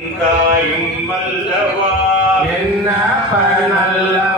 காயும் வல்லவா. என்ன நல்லவா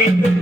வைத்து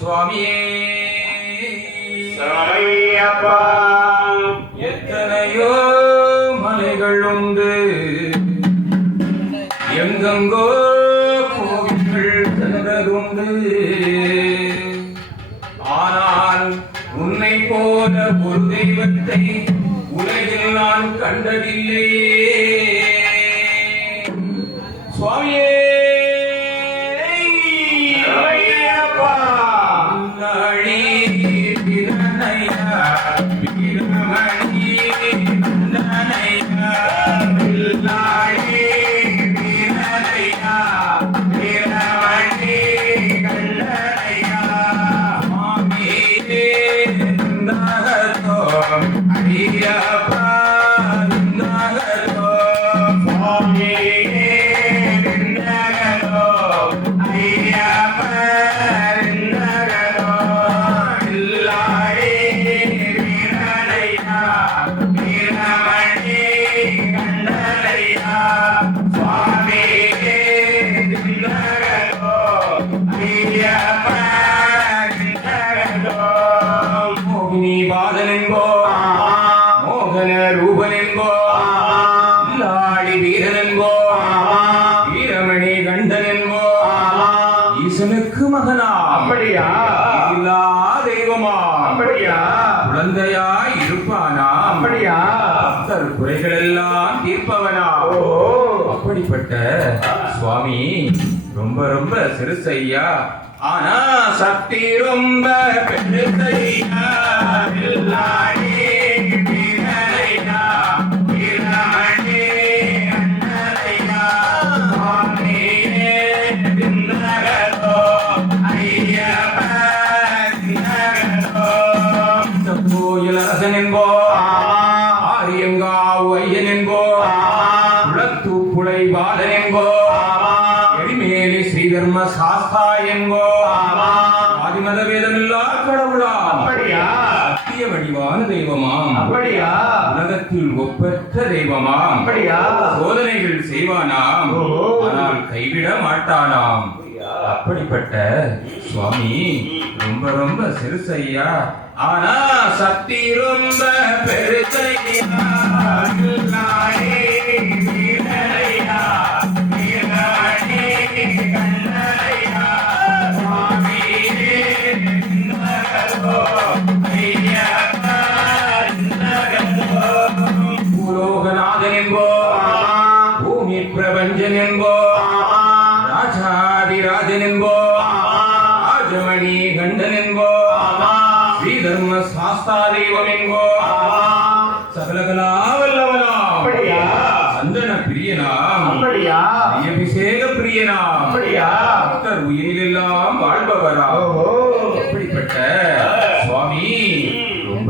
சுவாமியே. சரணையப்பா. எத்தனையோ மலைகள் உண்டு. எங்கெங்கோ கோவில்கள் தந்ததுண்டு ஆனால் உன்னை போல ஒரு தெய்வத்தை உலகில் நான் கண்டதில்லையே. ரூபனென்போ இல்லாடி வீரனென்போ. வீரமணி கண்டனென்போ. ஈசனுக்கு மகனா. அப்படியா? இல்லா தெய்வமா. அப்படியா? குழந்தையாய் இருப்பானா? அப்படியா? பக்தர் குறைகள் எல்லாம் தீர்ப்பவனா? ஓ அப்படிப்பட்ட சுவாமி ரொம்ப ரொம்ப சிறுசையா. ஆனா சக்தி ரொம்ப பெருசையா. அப்படியா? உலகத்தில் ஒப்பற்ற தெய்வமாம். அப்படியா? சோதனைகள் செய்வானாம். ஆனால் கைவிட மாட்டானாம். அப்படிப்பட்ட சுவாமி ரொம்ப ரொம்ப சிறுசையா. ஆனா சக்தி ரொம்ப பெருசையா.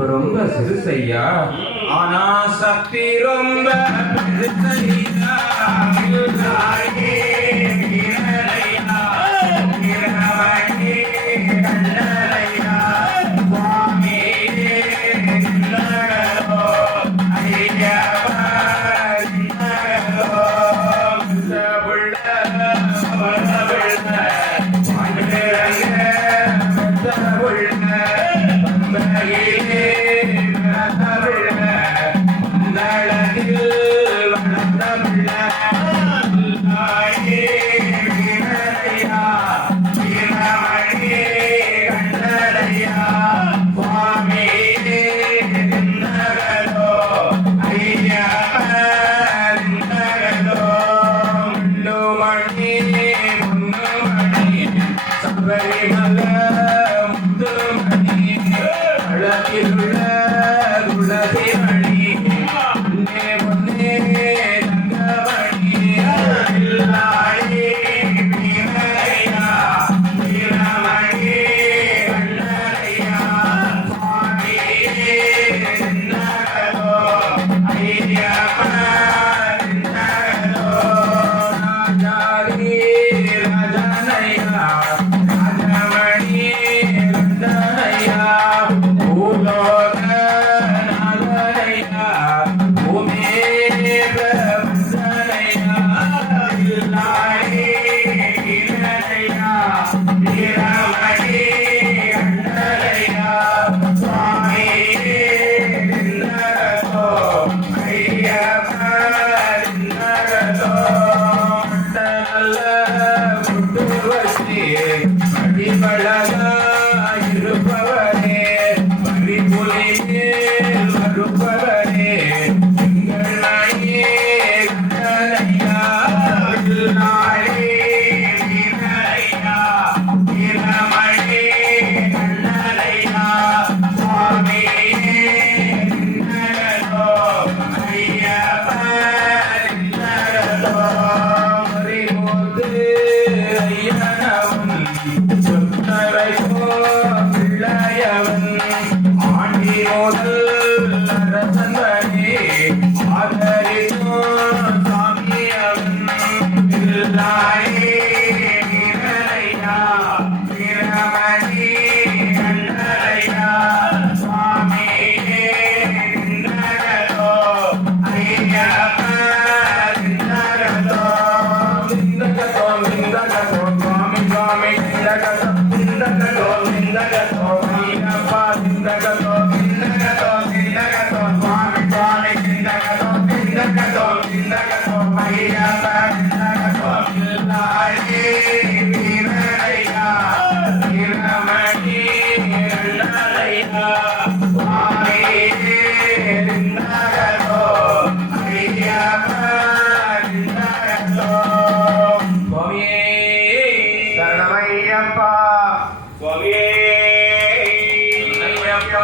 ரொம்ப ரொம்ப சிறுசையா? ஆனா சக்தி ரொம்ப பெருசையா. Thank you. నిందగతో నిందగతో నిందగతో వీరప్ప నిందగతో. అయ్యప్ప స్వామి అయ్యప్ప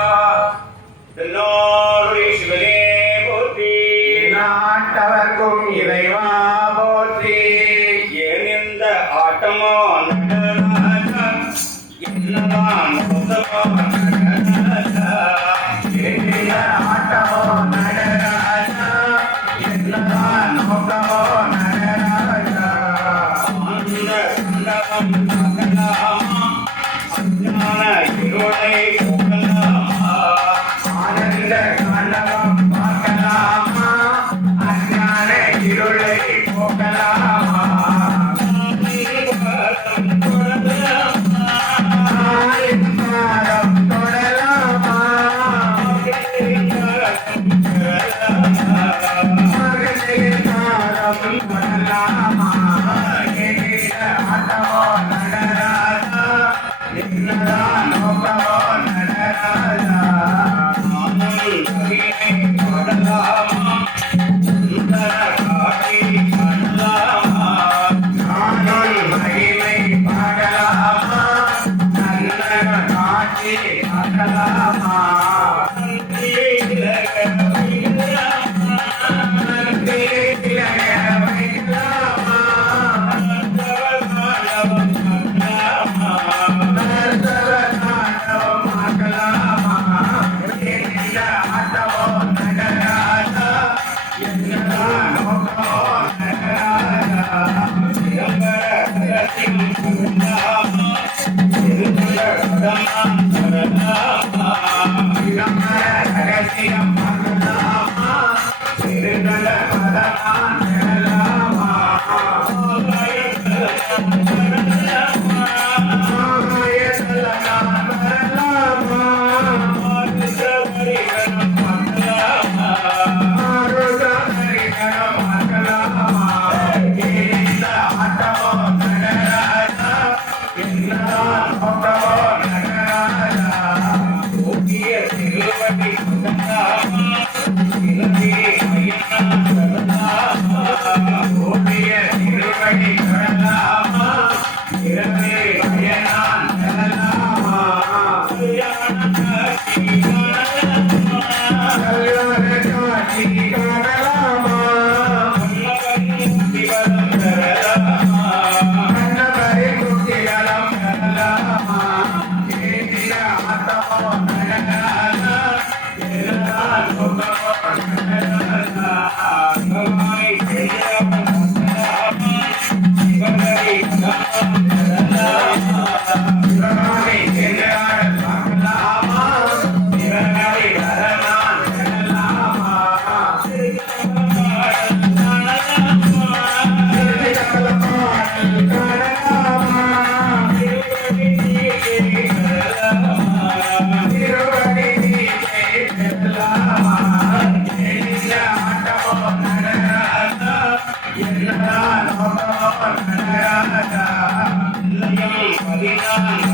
கண்டவம் பார்க்கலாமா இல்லையம்